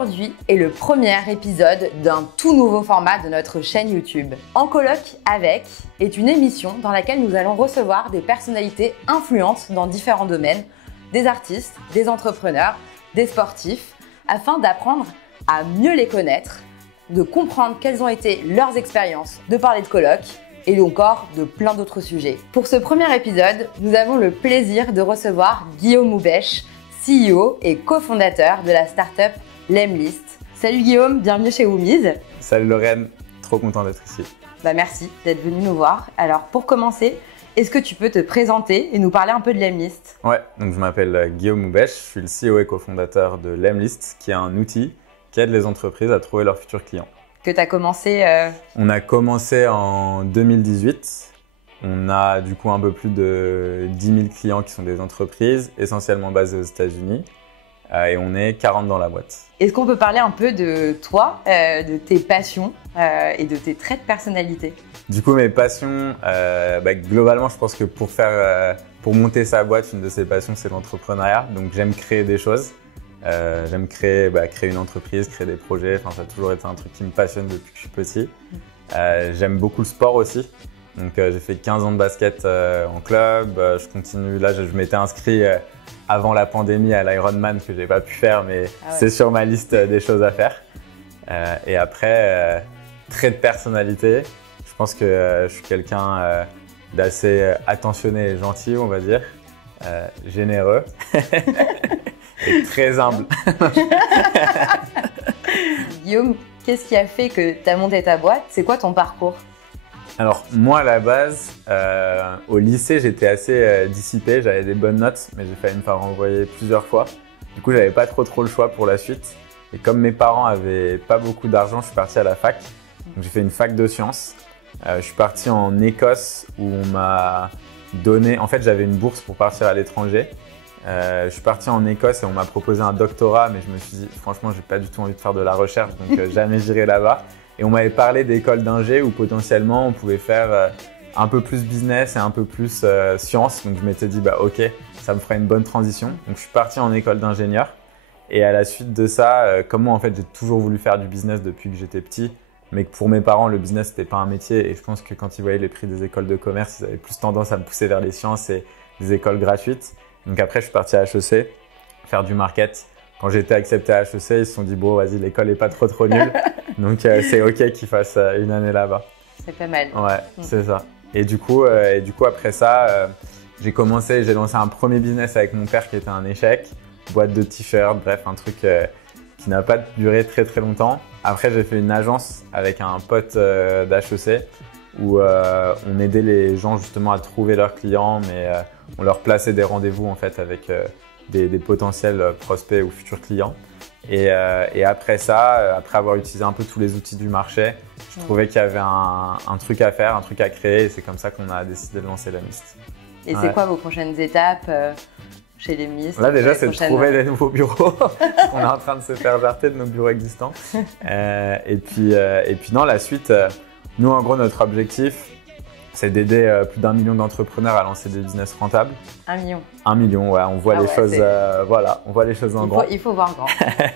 Aujourd'hui est le premier épisode d'un tout nouveau format de notre chaîne YouTube. En coloc avec est une émission dans laquelle nous allons recevoir des personnalités influentes dans différents domaines, des artistes, des entrepreneurs, des sportifs, afin d'apprendre à mieux les connaître, de comprendre quelles ont été leurs expériences, de parler de coloc et encore de plein d'autres sujets. Pour ce premier épisode, nous avons le plaisir de recevoir Guillaume Houbèche, CEO et cofondateur de la startup Lemlist. Salut Guillaume, bienvenue chez Woomies. Salut Lorraine, trop content d'être ici. Merci d'être venu nous voir. Alors pour commencer, est-ce que tu peux te présenter et nous parler un peu de Lemlist? Ouais, donc je m'appelle Guillaume Houbèche, je suis le CEO et cofondateur de Lemlist, qui est un outil qui aide les entreprises à trouver leurs futurs clients. Que tu as commencé On a commencé en 2018. On a du coup un peu plus de 10 000 clients qui sont des entreprises, essentiellement basées aux États-Unis. Et on est 40 dans la boîte. Est-ce qu'on peut parler un peu de toi, de tes passions et de tes traits de personnalité? Du coup, mes passions, globalement, je pense que pour monter sa boîte, une de ses passions, c'est l'entrepreneuriat. Donc j'aime créer des choses. J'aime créer une entreprise, créer des projets. Enfin, ça a toujours été un truc qui me passionne depuis que je suis petit. J'aime beaucoup le sport aussi. Donc j'ai fait 15 ans de basket en club. Je continue. Là, je m'étais inscrit avant la pandémie à l'Ironman que j'ai pas pu faire, mais c'est sur ma liste des choses à faire. Et après, trait de personnalité. Je pense que je suis quelqu'un d'assez attentionné et gentil, on va dire, généreux. Et très humble. Guillaume, qu'est-ce qui a fait que tu as monté ta boîte? C'est quoi ton parcours? Alors moi à la base, au lycée j'étais assez dissipé, j'avais des bonnes notes, mais j'ai failli me faire renvoyer plusieurs fois. Du coup j'avais pas trop le choix pour la suite. Et comme mes parents avaient pas beaucoup d'argent, je suis parti à la fac. Donc j'ai fait une fac de sciences. Je suis parti en Écosse où on m'a donné… En fait j'avais une bourse pour partir à l'étranger. Je suis parti en Écosse et on m'a proposé un doctorat, mais je me suis dit franchement j'ai pas du tout envie de faire de la recherche, donc jamais j'irai là-bas. Et on m'avait parlé d'écoles d'ingé où potentiellement on pouvait faire un peu plus business et un peu plus sciences. Donc je m'étais dit ok, ça me fera une bonne transition. Donc je suis parti en école d'ingénieur. Et à la suite de ça, comme moi en fait j'ai toujours voulu faire du business depuis que j'étais petit, mais que pour mes parents le business c'était pas un métier. Et je pense que quand ils voyaient les prix des écoles de commerce, ils avaient plus tendance à me pousser vers les sciences et les écoles gratuites. Donc après je suis parti à HEC faire du market. Quand j'ai été accepté à HEC, ils se sont dit bon vas-y l'école est pas trop nulle. Donc c'est ok qu'ils fassent une année là-bas. C'est pas mal. Ouais, c'est ça. Et du coup après ça, j'ai lancé un premier business avec mon père qui était un échec, boîte de t-shirts, bref un truc qui n'a pas duré très longtemps. Après j'ai fait une agence avec un pote d'HEC où on aidait les gens justement à trouver leurs clients, mais on leur plaçait des rendez-vous en fait avec des potentiels prospects ou futurs clients. Et après ça, après avoir utilisé un peu tous les outils du marché, je trouvais qu'il y avait un truc à faire, un truc à créer, et c'est comme ça qu'on a décidé de lancer Lemlist. Et c'est quoi vos prochaines étapes chez Lemlist? Là déjà, c'est de trouver des nouveaux bureaux. On est en train de se faire jarter de nos bureaux existants. Et puis non, la suite, nous en gros notre objectif, c'est d'aider plus d'1 million d'entrepreneurs à lancer des business rentables. 1 million. 1 million, ouais, on voit les choses, on voit les choses en grand. Il faut voir grand,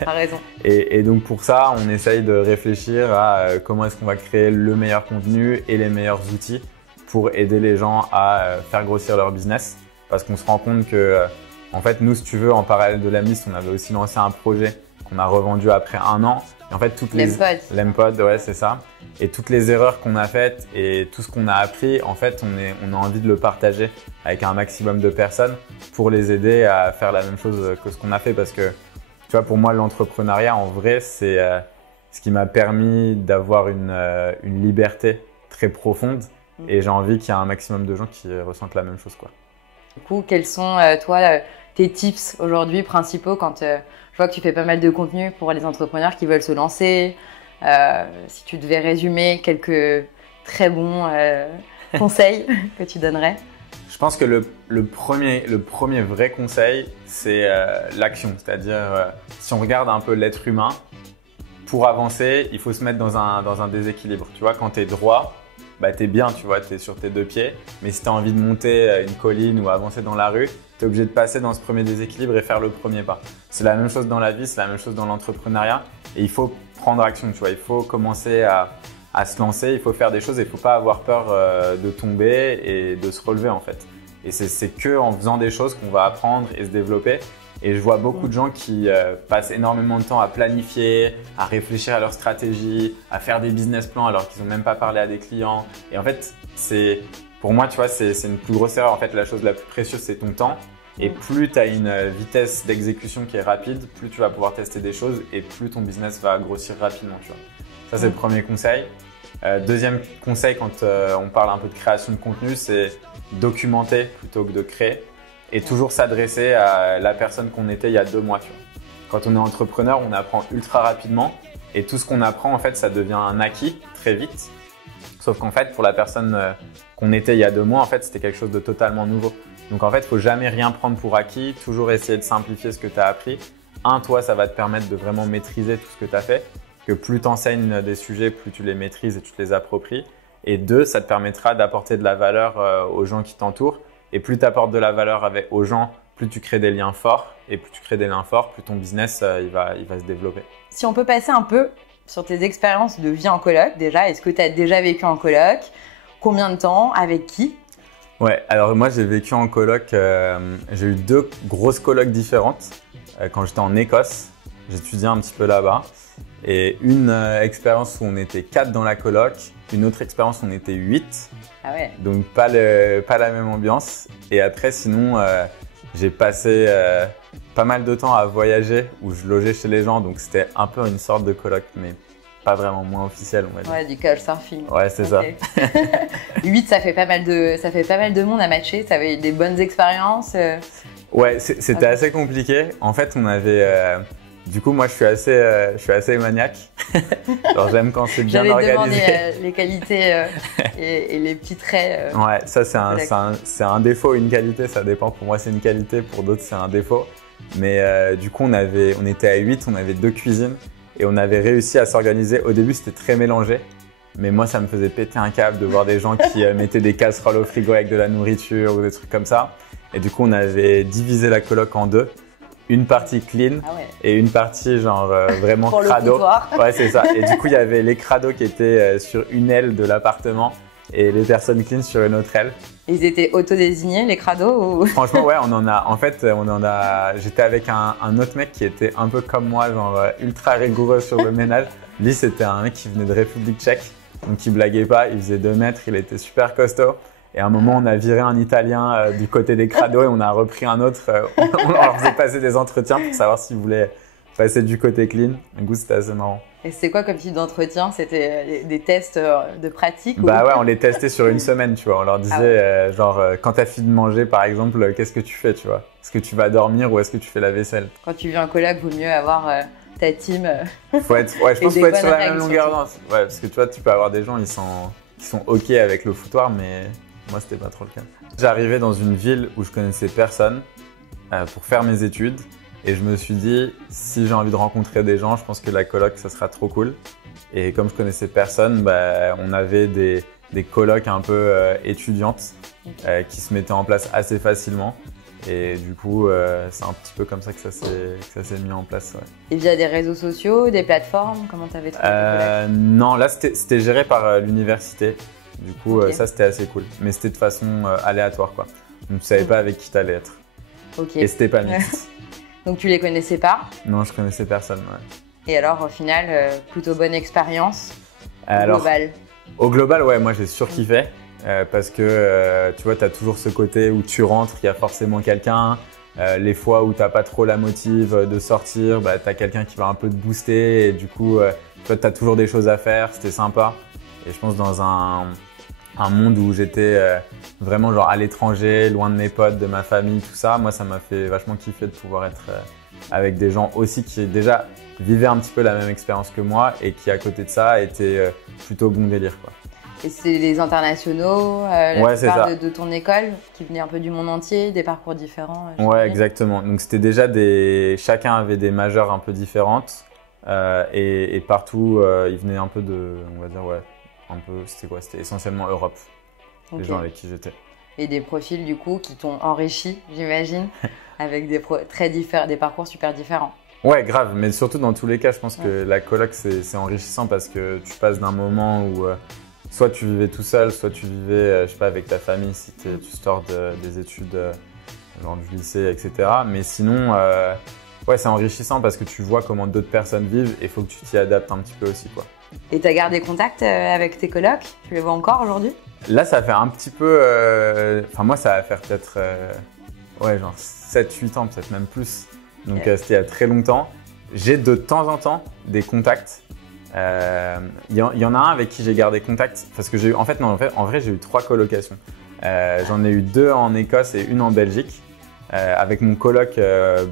t'as raison. Et donc pour ça, on essaye de réfléchir à comment est-ce qu'on va créer le meilleur contenu et les meilleurs outils pour aider les gens à faire grossir leur business. Parce qu'on se rend compte que, en fait, nous, si tu veux, en parallèle de Lemlist, on avait aussi lancé un projet qu'on a revendu après 1 an. Et en fait, Lempod, ouais, c'est ça. Et toutes les erreurs qu'on a faites et tout ce qu'on a appris, en fait, on a envie de le partager avec un maximum de personnes pour les aider à faire la même chose que ce qu'on a fait. Parce que, tu vois, pour moi, l'entrepreneuriat, en vrai, c'est ce qui m'a permis d'avoir une liberté très profonde. Et j'ai envie qu'il y ait un maximum de gens qui ressentent la même chose, quoi. Du coup, quels sont, toi, tes tips aujourd'hui principaux quand je vois que tu fais pas mal de contenu pour les entrepreneurs qui veulent se lancer? Si tu devais résumer quelques très bons conseils que tu donnerais? Je pense que le premier vrai conseil, c'est l'action. C'est-à-dire, si on regarde un peu l'être humain, pour avancer, il faut se mettre dans un déséquilibre. Tu vois, quand tu es droit, bah, tu es bien, tu vois, tu es sur tes deux pieds. Mais si tu as envie de monter une colline ou avancer dans la rue, tu es obligé de passer dans ce premier déséquilibre et faire le premier pas. C'est la même chose dans la vie, c'est la même chose dans l'entrepreneuriat. Et il faut prendre action, tu vois. Il faut commencer à se lancer, il faut faire des choses et il ne faut pas avoir peur de tomber et de se relever en fait. Et c'est que en faisant des choses qu'on va apprendre et se développer. Et je vois beaucoup de gens qui passent énormément de temps à planifier, à réfléchir à leur stratégie, à faire des business plans alors qu'ils n'ont même pas parlé à des clients. Et en fait, pour moi, tu vois, c'est une plus grosse erreur. En fait, la chose la plus précieuse, c'est ton temps. Et plus tu as une vitesse d'exécution qui est rapide, plus tu vas pouvoir tester des choses et plus ton business va grossir rapidement, tu vois. Ça, c'est le premier conseil. Deuxième conseil, quand on parle un peu de création de contenu, c'est documenter plutôt que de créer et toujours s'adresser à la personne qu'on était il y a 2 mois. Tu vois. Quand on est entrepreneur, on apprend ultra rapidement et tout ce qu'on apprend, en fait, ça devient un acquis très vite. Sauf qu'en fait, pour la personne qu'on était il y a 2 mois, en fait, c'était quelque chose de totalement nouveau. Donc en fait, il ne faut jamais rien prendre pour acquis, toujours essayer de simplifier ce que tu as appris. Toi, ça va te permettre de vraiment maîtriser tout ce que tu as fait. Que plus tu enseignes des sujets, plus tu les maîtrises et tu te les appropries. Et 2, ça te permettra d'apporter de la valeur aux gens qui t'entourent. Et plus tu apportes de la valeur aux gens, plus tu crées des liens forts. Et plus tu crées des liens forts, plus ton business il va se développer. Si on peut passer un peu sur tes expériences de vie en coloc déjà, est-ce que tu as déjà vécu en coloc? Combien de temps? Avec qui? Ouais, alors moi j'ai vécu en coloc, j'ai eu 2 grosses colocs différentes quand j'étais en Écosse. J'étudiais un petit peu là-bas. Et une expérience où on était 4 dans la coloc, une autre expérience où on était 8. Ah ouais. Donc pas la même ambiance. Et après sinon, j'ai passé pas mal de temps à voyager où je logeais chez les gens. Donc c'était un peu une sorte de coloc, mais pas vraiment moins officiel, on va dire. Ouais, du couchsurfing. Ouais, c'est ça. 8, ça fait pas mal de monde à matcher. Ça avait eu des bonnes expériences. Ouais, c'était assez compliqué. En fait, on avait… Du coup, moi, je suis assez maniaque. Alors, j'aime quand c'est bien organisé. J'allais demander les qualités et les petits traits. Ouais, ça, c'est un défaut ou une qualité. Ça dépend. Pour moi, c'est une qualité. Pour d'autres, c'est un défaut. Mais du coup, on était à 8. On avait 2 cuisines. Et on avait réussi à s'organiser. Au début, c'était très mélangé. Mais moi, ça me faisait péter un câble de voir des gens qui mettaient des casseroles au frigo avec de la nourriture ou des trucs comme ça. Et du coup, on avait divisé la coloc en 2. Une partie clean et une partie genre vraiment pour crado. Le ouais, c'est ça. Et du coup, il y avait les crados qui étaient sur une aile de l'appartement et les personnes clean sur une autre aile. Ils étaient autodésignés, les crados ou... Franchement, ouais, j'étais avec un autre mec qui était un peu comme moi, genre ultra rigoureux sur le ménage. Lui, c'était un mec qui venait de République tchèque, donc il blaguait pas, il faisait 2 mètres, il était super costaud. Et à un moment, on a viré un Italien du côté des crados et on a repris un autre. On leur faisait passer des entretiens pour savoir s'ils voulaient passer du côté clean. Du coup, c'était assez marrant. Et c'est quoi comme type d'entretien? C'était des tests de pratique Bah ouais, on les testait sur une semaine, tu vois. On leur disait quand t'as fini de manger, par exemple, qu'est-ce que tu fais, tu vois? Est-ce que tu vas dormir ou est-ce que tu fais la vaisselle? Quand tu vis en coloc, vaut mieux avoir ta team. Je pense qu'il faut être sur la même longueur d'onde. Ouais, parce que tu vois, tu peux avoir des gens qui sont OK avec le foutoir, mais moi, c'était pas trop le cas. J'arrivais dans une ville où je connaissais personne pour faire mes études et je me suis dit, si j'ai envie de rencontrer des gens, je pense que la coloc, ça sera trop cool. Et comme je connaissais personne, bah, on avait des colocs un peu étudiantes qui se mettaient en place assez facilement. Et du coup, c'est un petit peu comme ça que ça s'est mis en place. Ouais. Et via des réseaux sociaux, des plateformes, comment tu avais trouvé tes colocs? Non, là, c'était géré par l'université. Du coup, ça, c'était assez cool. Mais c'était de façon aléatoire, quoi. Donc, tu savais pas avec qui t'allais être. Et c'était pas mixte. Donc, tu les connaissais pas? Non, je connaissais personne, ouais. Et alors, au final, plutôt bonne expérience globale? Au global, ouais, moi, j'ai surkiffé. Parce que, tu vois, tu as toujours ce côté où tu rentres, il y a forcément quelqu'un. Les fois où tu n'as pas trop la motive de sortir, bah, tu as quelqu'un qui va un peu te booster. Et du coup, tu as toujours des choses à faire. C'était sympa. Et je pense dans un monde où j'étais vraiment genre à l'étranger, loin de mes potes, de ma famille, tout ça, moi, ça m'a fait vachement kiffer de pouvoir être avec des gens aussi qui déjà vivaient un petit peu la même expérience que moi et qui, à côté de ça, étaient plutôt bon délire, quoi. Et c'est les internationaux, la plupart de ton école, qui venaient un peu du monde entier, des parcours différents. Ouais, exactement. Donc, c'était déjà chacun avait des majeures un peu différentes et partout, ils venaient un peu de, on va dire, ouais, c'était quoi? C'était essentiellement Europe, les gens avec qui j'étais. Et des profils du coup qui t'ont enrichi, j'imagine, avec des parcours super différents. Ouais, grave, mais surtout dans tous les cas, je pense que la coloc c'est enrichissant parce que tu passes d'un moment où soit tu vivais tout seul, soit tu vivais, je sais pas, avec ta famille si tu sors des études, genre du lycée, etc. Mais sinon, ouais, c'est enrichissant parce que tu vois comment d'autres personnes vivent et il faut que tu t'y adaptes un petit peu aussi, quoi. Et tu as gardé contact avec tes colocs? Tu les vois encore aujourd'hui? Là, ça fait un petit peu… Enfin, moi, ça va faire peut-être ouais, genre 7-8 ans, peut-être même plus. Donc, c'était il y a très longtemps. J'ai de temps en temps des contacts. Il y en a un avec qui j'ai gardé contact parce que j'ai eu… En vrai, j'ai eu 3 colocations. J'en ai eu 2 en Écosse et une en Belgique. Avec mon coloc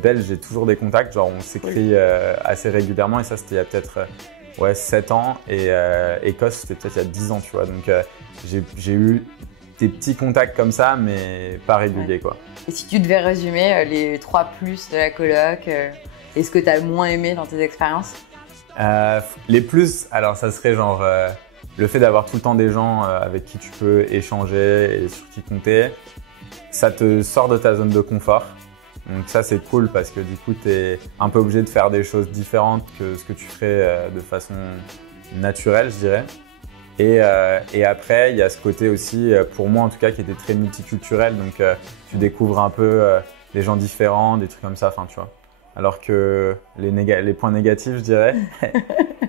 belge, j'ai toujours des contacts. Genre, on s'écrit assez régulièrement et ça, c'était il y a peut-être… 7 ans et Écosse c'était peut-être il y a 10 ans, tu vois. Donc j'ai eu des petits contacts comme ça, mais pas réguliers, quoi. Et si tu devais résumer les 3 plus de la coloc, est-ce que tu as le moins aimé dans tes expériences? Les plus, alors ça serait genre le fait d'avoir tout le temps des gens avec qui tu peux échanger et sur qui compter. Ça te sort de ta zone de confort. Donc ça, c'est cool parce que du coup, tu es un peu obligé de faire des choses différentes que ce que tu ferais de façon naturelle, je dirais. Et après, il y a ce côté aussi, pour moi en tout cas, qui était très multiculturel. Donc tu découvres un peu des gens différents, des trucs comme ça, enfin tu vois. Alors que les points négatifs, je dirais,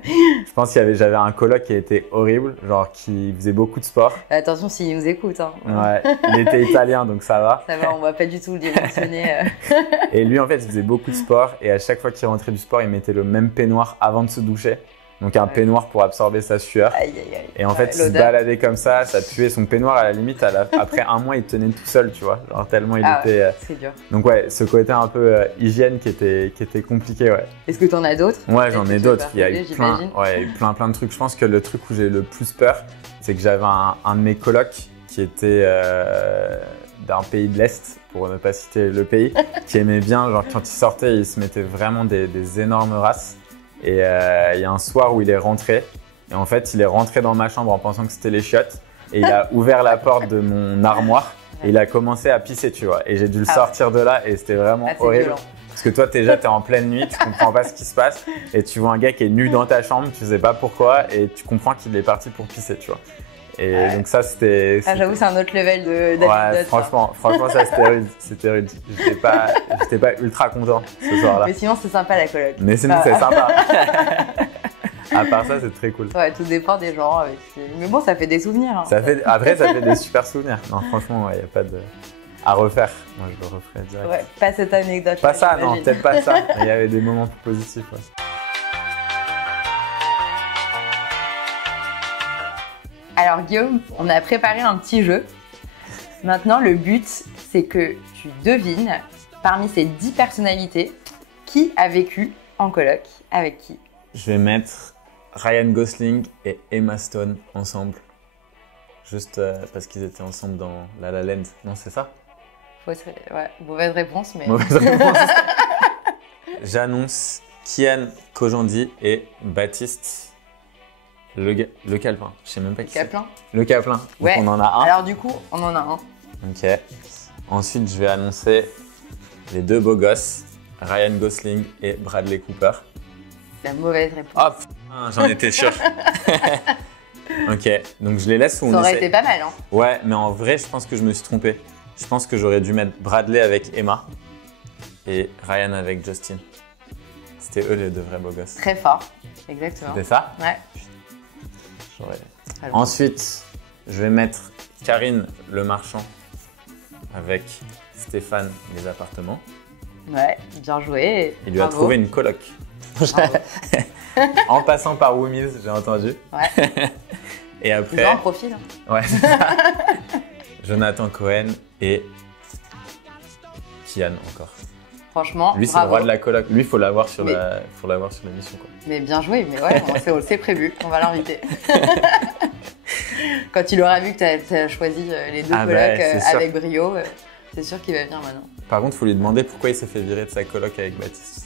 je pense que j'avais un coloc qui était horrible, genre qui faisait beaucoup de sport. Attention s'il nous écoute. Hein. Ouais, il était italien, donc ça va. Ça va, on va pas du tout le dimensionner. Et lui, en fait, il faisait beaucoup de sport et à chaque fois qu'il rentrait du sport, il mettait le même peignoir avant de se doucher. Donc un peignoir pour absorber sa sueur. Aïe, aïe, aïe. Et en fait, il se baladait comme ça puait son peignoir à la limite. Après un mois, il tenait tout seul, tu vois. Genre tellement il était… c'est dur. Donc ouais, ce côté un peu hygiène qui était compliqué, ouais. Est-ce que tu en as d'autres? Ouais, j'en ai d'autres. Il y a eu plein de trucs. Je pense que le truc où j'ai le plus peur, c'est que j'avais un de mes colocs qui était d'un pays de l'Est, pour ne pas citer le pays, qui aimait bien, genre quand il sortait, il se mettait vraiment des énormes races. Et il y a un soir où il est rentré, et en fait, il est rentré dans ma chambre en pensant que c'était les chiottes, et il a ouvert la porte de mon armoire, et il a commencé à pisser, tu vois. Et j'ai dû le sortir de là, et c'était vraiment horrible. Violent. Parce que toi, déjà, t'es en pleine nuit, tu comprends pas ce qui se passe, et tu vois un gars qui est nu dans ta chambre, tu sais pas pourquoi, et tu comprends qu'il est parti pour pisser, tu vois. Et donc ça, c'était… j'avoue, c'est un autre level d'anecdote. Ouais, franchement, ça, c'était rude. J'étais pas ultra content ce soir-là. Mais sinon, c'est sympa la coloc. Mais sinon, c'est sympa. À part ça, c'est très cool. Ouais, tout dépend des gens avec qui… Mais bon, ça fait des souvenirs. Hein. Après, ça fait des super souvenirs. Non, franchement, il n'y a pas de… à refaire. Moi, je le referais direct. Ouais, pas cette anecdote. Pas ça, non, peut-être pas ça. Il y avait des moments plus positifs, ouais. Alors Guillaume, on a préparé un petit jeu. Maintenant, le but, c'est que tu devines parmi ces 10 personnalités qui a vécu en coloc avec qui. Je vais mettre Ryan Gosling et Emma Stone ensemble. Juste parce qu'ils étaient ensemble dans La La Land. Non, c'est ça? Ouais, mauvaise réponse, mais… Mauvaise réponse. J'annonce Kian Kojandi et Baptiste Le Caplin. Je sais même pas qui c'est. Le Caplin. Ouais. Donc on en a un. Alors du coup, on en a un. Ok. Ensuite, je vais annoncer les 2 beaux gosses, Ryan Gosling et Bradley Cooper. La mauvaise réponse. Oh putain, j'en étais sûr. Ok, donc je les laisse où on essaie. Ça aurait été pas mal, hein. Ouais, mais en vrai, je pense que je me suis trompé. Je pense que j'aurais dû mettre Bradley avec Emma et Ryan avec Justin. C'était eux les 2 vrais beaux gosses. Très fort, exactement. C'était ça? Ouais. Ensuite, je vais mettre Karine Le Marchand avec Stéphane Les Appartements. Ouais, bien joué. Il lui a trouvé une coloc. En passant par Woomies, j'ai entendu. Ouais. Et après… Ils ont un profil. Ouais. Jonathan Cohen et Kian encore. Franchement, lui, c'est le roi de la coloc. Lui, il faut l'avoir sur l'émission, quoi. Mais bien joué, mais ouais, c'est prévu. On va l'inviter. Quand il aura vu que tu as choisi les 2 colocs avec brio, c'est sûr qu'il va venir maintenant. Par contre, il faut lui demander pourquoi il s'est fait virer de sa coloc avec Baptiste.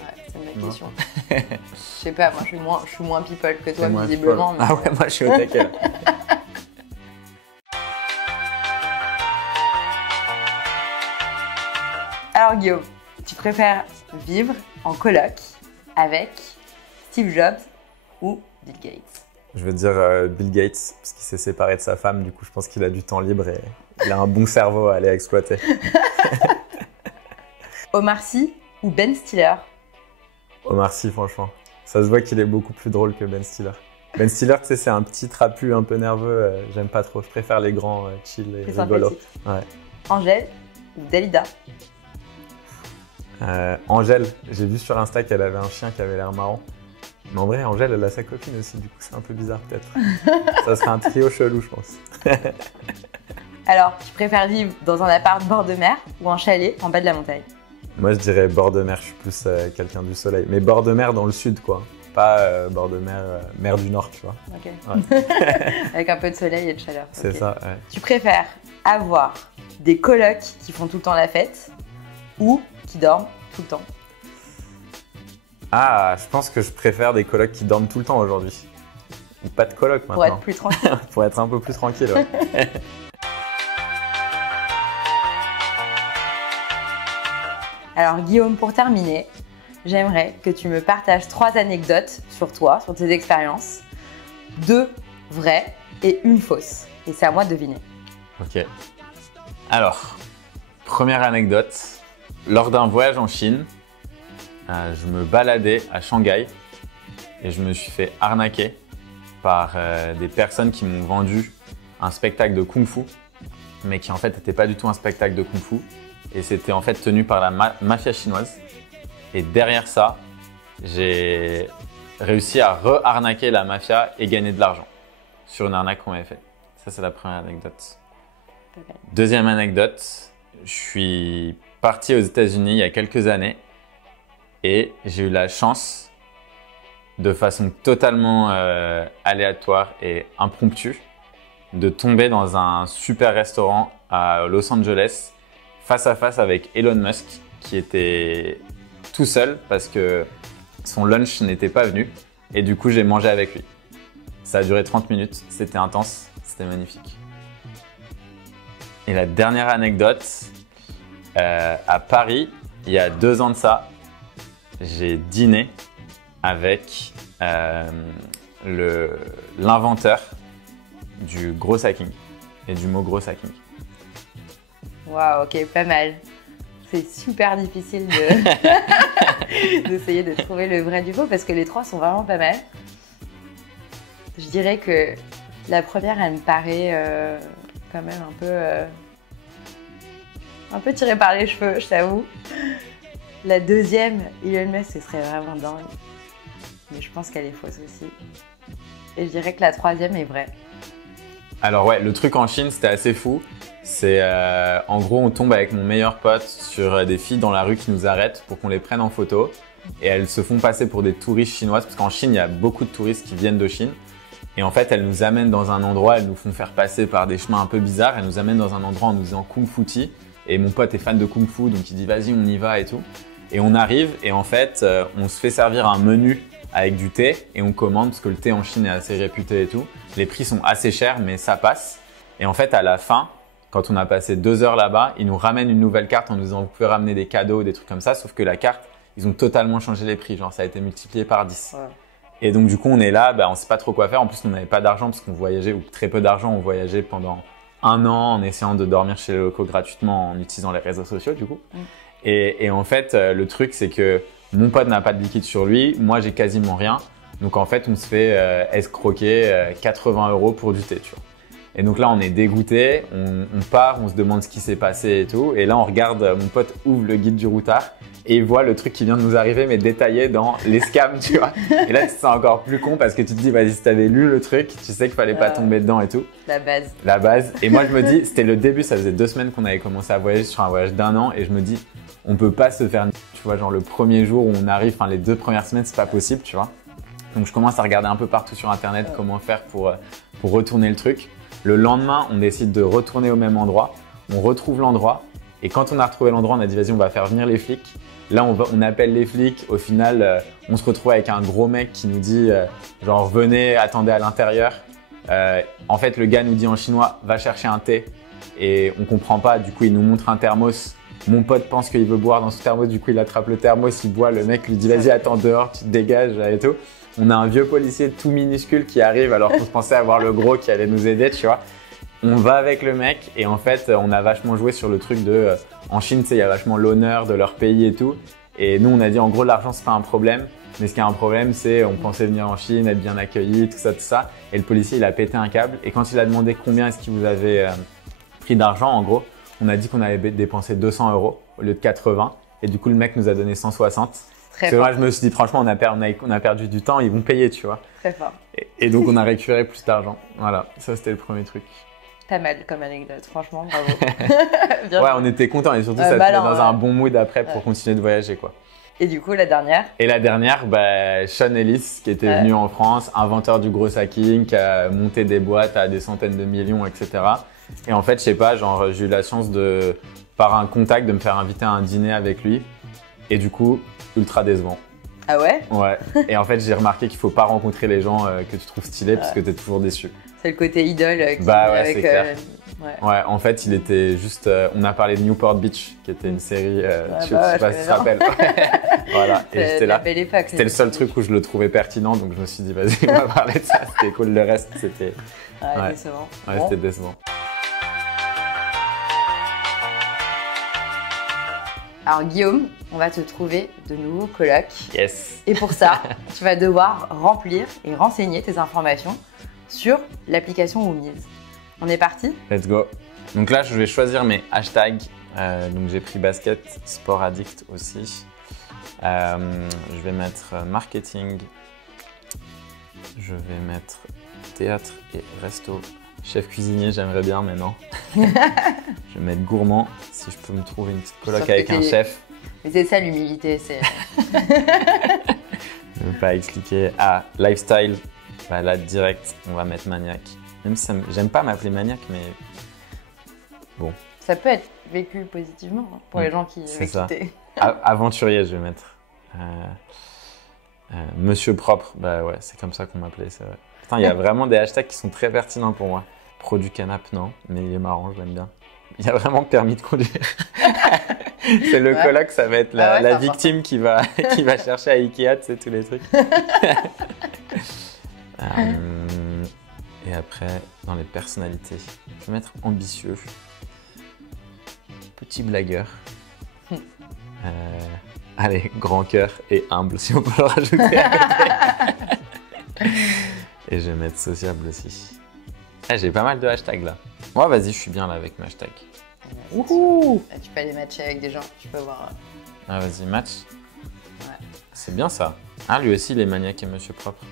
Ouais, c'est une vraie question. Je sais pas, moi je suis moins people que toi Moi, visiblement. Ah ouais, moi je suis au taquet là. Alors Guillaume, tu préfères vivre en coloc avec Steve Jobs ou Bill Gates? Je veux dire Bill Gates, parce qu'il s'est séparé de sa femme, du coup je pense qu'il a du temps libre et il a un bon cerveau à aller exploiter. Omar Sy ou Ben Stiller? Omar Sy, franchement. Ça se voit qu'il est beaucoup plus drôle que Ben Stiller. Ben Stiller, tu sais, c'est un petit trapu un peu nerveux, j'aime pas trop. Je préfère les grands chill et rigolos. Ouais. Angèle ou Dalida? Angèle, j'ai vu sur Insta qu'elle avait un chien qui avait l'air marrant. Mais en vrai, Angèle, elle a sa copine aussi, du coup c'est un peu bizarre peut-être. Ça serait un trio chelou, je pense. Alors, tu préfères vivre dans un appart bord de mer ou un chalet en bas de la montagne? Moi, je dirais bord de mer, je suis plus quelqu'un du soleil. Mais bord de mer dans le sud, quoi. Pas bord de mer, mer du Nord, tu vois. Ok. Ouais. Avec un peu de soleil et de chaleur. C'est Ok. ça, ouais. Tu préfères avoir des colocs qui font tout le temps la fête ou qui dorment tout le temps? Ah, je pense que je préfère des colocs qui dorment tout le temps aujourd'hui. Ou pas de coloc maintenant. Pour être plus tranquille. Pour être un peu plus tranquille, ouais. Alors Guillaume, pour terminer, j'aimerais que tu me partages 3 anecdotes sur toi, sur tes expériences. 2 vraies et 1 fausse. Et c'est à moi de deviner. Ok. Alors, première anecdote. Lors d'un voyage en Chine, je me baladais à Shanghai et je me suis fait arnaquer par des personnes qui m'ont vendu un spectacle de kung-fu, mais qui en fait n'était pas du tout un spectacle de kung-fu. Et c'était en fait tenu par la mafia chinoise. Et derrière ça, j'ai réussi à re-arnaquer la mafia et gagner de l'argent sur une arnaque qu'on m'avait faite. Ça, c'est la première anecdote. Okay. Deuxième anecdote, je suis parti aux États-Unis il y a quelques années et j'ai eu la chance, de façon totalement aléatoire et impromptue, de tomber dans un super restaurant à Los Angeles face à face avec Elon Musk qui était tout seul parce que son lunch n'était pas venu et du coup j'ai mangé avec lui. Ça a duré 30 minutes, c'était intense, c'était magnifique. Et la dernière anecdote, à Paris, il y a 2 ans de ça, j'ai dîné avec l'inventeur du gros hacking et du mot gros hacking. Waouh, ok, pas mal. C'est super difficile d'essayer de trouver le vrai du faux parce que les 3 sont vraiment pas mal. Je dirais que la première, elle me paraît quand même un peu tirée par les cheveux, je t'avoue. La deuxième, Elon Musk, ce serait vraiment dingue. Mais je pense qu'elle est fausse aussi. Et je dirais que la troisième est vraie. Alors ouais, le truc en Chine, c'était assez fou. C'est en gros, on tombe avec mon meilleur pote sur des filles dans la rue qui nous arrêtent pour qu'on les prenne en photo. Et elles se font passer pour des touristes chinoises parce qu'en Chine, il y a beaucoup de touristes qui viennent de Chine. Et en fait, elles nous amènent dans un endroit, elles nous font faire passer par des chemins un peu bizarres. Elles nous amènent dans un endroit en nous disant Kung Fu Tea. Et mon pote est fan de Kung Fu, donc il dit vas-y, on y va et tout. Et on arrive et en fait, on se fait servir un menu avec du thé et on commande parce que le thé en Chine est assez réputé et tout. Les prix sont assez chers, mais ça passe. Et en fait, à la fin, quand on a passé 2 heures là-bas, ils nous ramènent une nouvelle carte en nous disant vous pouvez ramener des cadeaux, des trucs comme ça. Sauf que la carte, ils ont totalement changé les prix. Genre, ça a été multiplié par 10. Ouais. Et donc, du coup, on est là, on ne sait pas trop quoi faire. En plus, on n'avait pas d'argent parce qu'on voyageait, ou très peu d'argent. On voyageait pendant 1 an en essayant de dormir chez les locaux gratuitement en utilisant les réseaux sociaux, du coup. Et en fait, le truc, c'est que mon pote n'a pas de liquide sur lui. Moi, j'ai quasiment rien. Donc, en fait, on se fait escroquer 80 € pour du thé, tu vois. Et donc là, on est dégoûté, on part, on se demande ce qui s'est passé et tout. Et là, on regarde, mon pote ouvre le guide du routard et il voit le truc qui vient de nous arriver, mais détaillé dans les scams, tu vois. Et là, tu te sens encore plus con parce que tu te dis, vas-y, si t'avais lu le truc, tu sais qu'il fallait pas tomber dedans et tout. La base. La base. Et moi, je me dis, c'était le début, ça faisait 2 semaines qu'on avait commencé à voyager sur un voyage d'1 an. Et je me dis, on peut pas se faire, tu vois, genre le premier jour où on arrive, enfin les 2 premières semaines, c'est pas possible, tu vois. Donc, je commence à regarder un peu partout sur Internet comment faire pour retourner le truc. Le lendemain, on décide de retourner au même endroit. On retrouve l'endroit Et quand on a retrouvé l'endroit, on a dit vas-y, on va faire venir les flics. Là, on appelle les flics. Au final, on se retrouve avec un gros mec qui nous dit genre venez, attendez à l'intérieur. En fait, le gars nous dit en chinois va chercher un thé et on comprend pas. Du coup, il nous montre un thermos. Mon pote pense qu'il veut boire dans ce thermos. Du coup, il attrape le thermos, il boit. Le mec lui dit vas-y, attends dehors, tu te dégages et tout. On a un vieux policier tout minuscule qui arrive alors qu'on se pensait avoir le gros qui allait nous aider, tu vois. On va avec le mec et en fait, on a vachement joué sur le truc de… en Chine, tu sais, il y a vachement l'honneur de leur pays et tout. Et nous, on a dit en gros, l'argent, c'est pas un problème. Mais ce qui est un problème, c'est on pensait venir en Chine, être bien accueillis, tout ça, tout ça. Et le policier, il a pété un câble. Et quand il a demandé combien est-ce qu'il vous avait pris d'argent, en gros, on a dit qu'on avait dépensé 200 € au lieu de 80. Et du coup, le mec nous a donné 160. Parce que moi, je me suis dit, franchement, on a perdu du temps, ils vont payer, tu vois. Très fort. Et donc, on a récupéré plus d'argent. Voilà, ça, c'était le premier truc. Pas mal comme anecdote, franchement, bravo. Ouais, on était contents et surtout, ça te met dans un bon mood après pour continuer de voyager, quoi. Et du coup, la dernière? Et la dernière, Sean Ellis, qui était venu en France, inventeur du gros hacking, qui a monté des boîtes à des centaines de millions, etc. Et en fait, je sais pas, genre, j'ai eu la chance de, par un contact, de me faire inviter à un dîner avec lui. Et du coup, ultra décevant. Ah ouais? Ouais. Et en fait, j'ai remarqué qu'il faut pas rencontrer les gens que tu trouves stylés parce que t'es toujours déçu. C'est le côté idole qui ouais, avec… c'est clair. Ouais, en fait, il était juste… on a parlé de Newport Beach, qui était une série… je sais pas si tu te rappelles. Voilà, et j'étais là. C'était le seul truc où je le trouvais pertinent, donc je me suis dit, vas-y, on va parler de ça. C'était cool, le reste, c'était… Ouais, décevant. Ouais, bon. C'était décevant. Alors Guillaume, on va te trouver de nouveaux colocs. Yes. Et pour ça, tu vas devoir remplir et renseigner tes informations sur l'application Woomies. On est parti? Let's go. Donc là, je vais choisir mes hashtags. Donc j'ai pris basket, sport addict aussi. Je vais mettre marketing. Je vais mettre théâtre et resto. Chef cuisinier, j'aimerais bien, mais non. Je vais mettre gourmand, si je peux me trouver une petite coloc avec un chef. Mais c'est ça l'humilité, c'est… Je ne veux pas expliquer. Ah, lifestyle, là direct, on va mettre maniaque. Même si j'aime pas m'appeler maniaque, mais bon. Ça peut être vécu positivement pour les gens qui… C'est ça. Aventurier, je vais mettre. Monsieur propre, ouais, c'est comme ça qu'on m'appelait, c'est vrai. Putain, il y a vraiment des hashtags qui sont très pertinents pour moi. Produit canap, non, mais il est marrant, je l'aime bien. Il y a vraiment permis de conduire. C'est le coloc, ça va être la victime qui va chercher à Ikea, tu sais, tous les trucs. Et après, dans les personnalités, je vais mettre ambitieux, petit blagueur, allez, grand cœur et humble, si on peut le rajouter à côté. Et je vais mettre sociable aussi. J'ai pas mal de hashtags là. Moi, vas-y, je suis bien là avec mes hashtags. Wouhou! Tu peux aller matcher avec des gens, tu peux voir. Ah, vas-y, match. Ouais. C'est bien ça. Ah, lui aussi, il est maniaque et monsieur propre.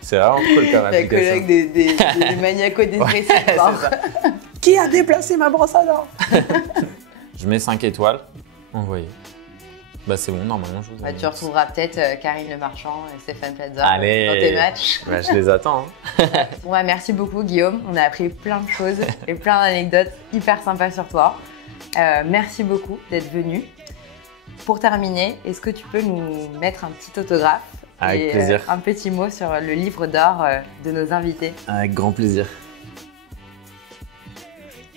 C'est vraiment cool comme application. La collègue des maniaco-dépressifs. Ouais, qui a déplacé ma brosse à dents? Je mets 5 étoiles. Envoyé. C'est bon, normalement, je vous ai tu retrouveras peut-être Karine Le Marchand et Stéphane Plaza dans Allez, tes matchs. Je les attends. Bon, merci beaucoup, Guillaume. On a appris plein de choses et plein d'anecdotes hyper sympas sur toi. Merci beaucoup d'être venu. Pour terminer, est-ce que tu peux nous mettre un petit autographe avec plaisir. Un petit mot sur le livre d'or de nos invités? Avec grand plaisir.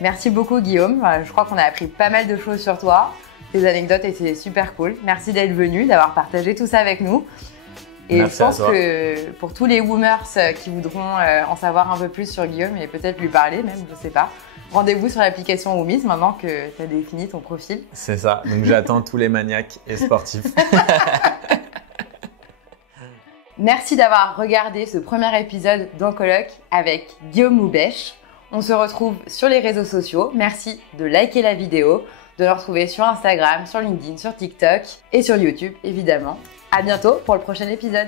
Merci beaucoup, Guillaume. Je crois qu'on a appris pas mal de choses sur toi. Tes anecdotes étaient super cool. Merci d'être venu, d'avoir partagé tout ça avec nous. Et merci, je pense que pour tous les Woomers qui voudront en savoir un peu plus sur Guillaume et peut-être lui parler même, je sais pas, rendez-vous sur l'application Woomies maintenant que tu as défini ton profil. C'est ça, donc j'attends tous les maniaques et sportifs. Merci d'avoir regardé ce premier épisode d'En Coloc avec Guillaume Moubèche. On se retrouve sur les réseaux sociaux. Merci de liker la vidéo, de le retrouver sur Instagram, sur LinkedIn, sur TikTok et sur YouTube évidemment. À bientôt pour le prochain épisode.